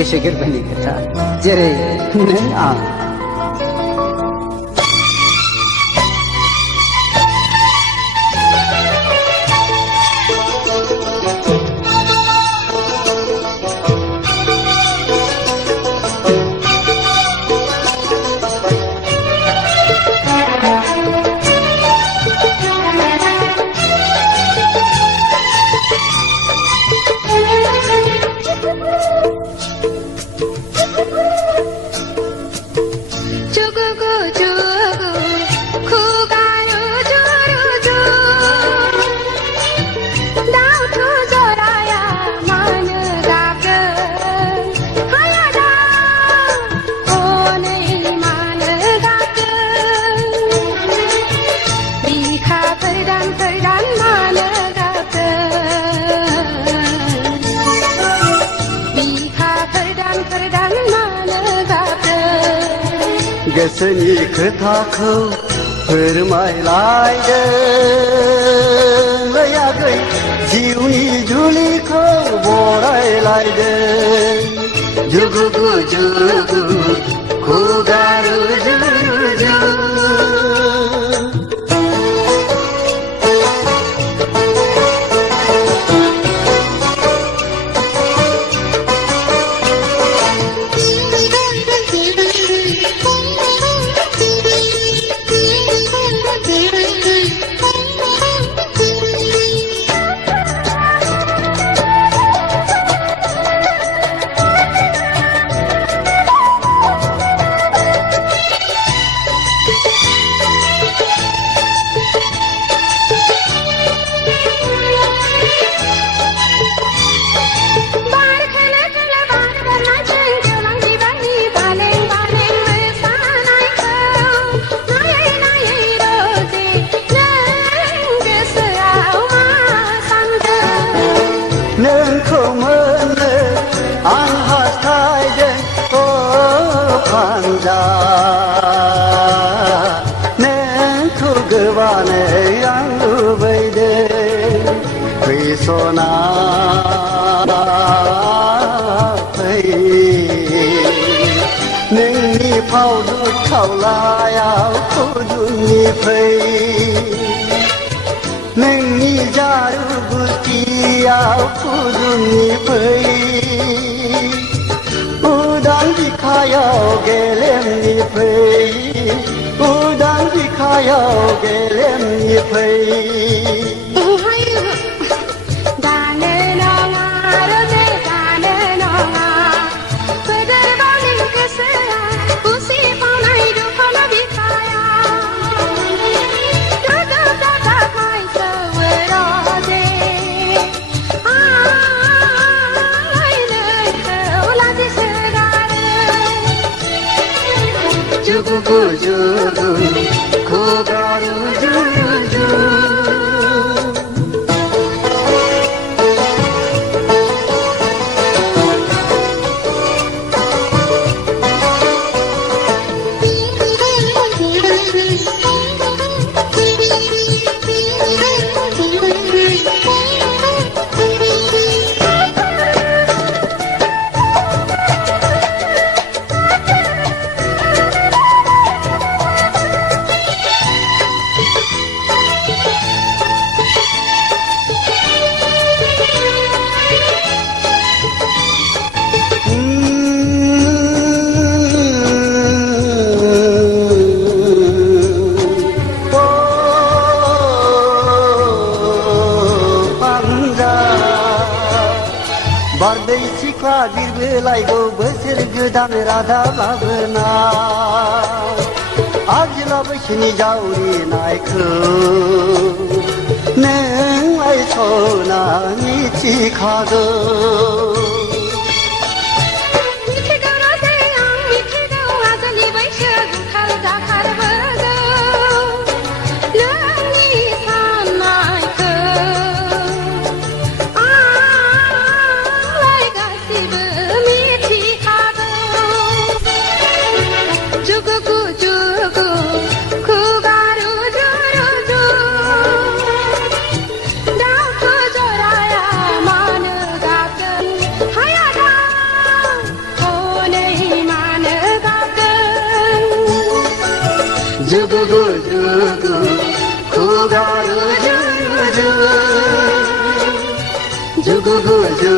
गेसेगेरबायनि खोथा जेरै नों आं गोसोनि खोथाखौ फोरमायलायदों आगै जिउनि जुलिखौ बरायलायदों जुगु जुगु खुगा रुजु रुजु नोंखौ मोननो आं हास्थायदों अ फानजा नोंखौ गोबानो आं लुबैदों फैसना फै नोंनि फावदु खावलायाव खुदुंनि फै नोंनि जारु गुस्थियाव खुदुंनि फै उदां बिखायाव गेलेमनि फै उदां बिखायाव गेलेमनि फै जुगु जुगु खुगा रुजु रुजु बारदै सिख्ला बिरबोलायगौ बोसोर गोदान रादा लाबोना आजोला बैसोनि जावरिनायखौ नोंलाय सना मिथिखागौ जुगु गु जुगु खुगारो जुगु जुगु जुगु गु जुगु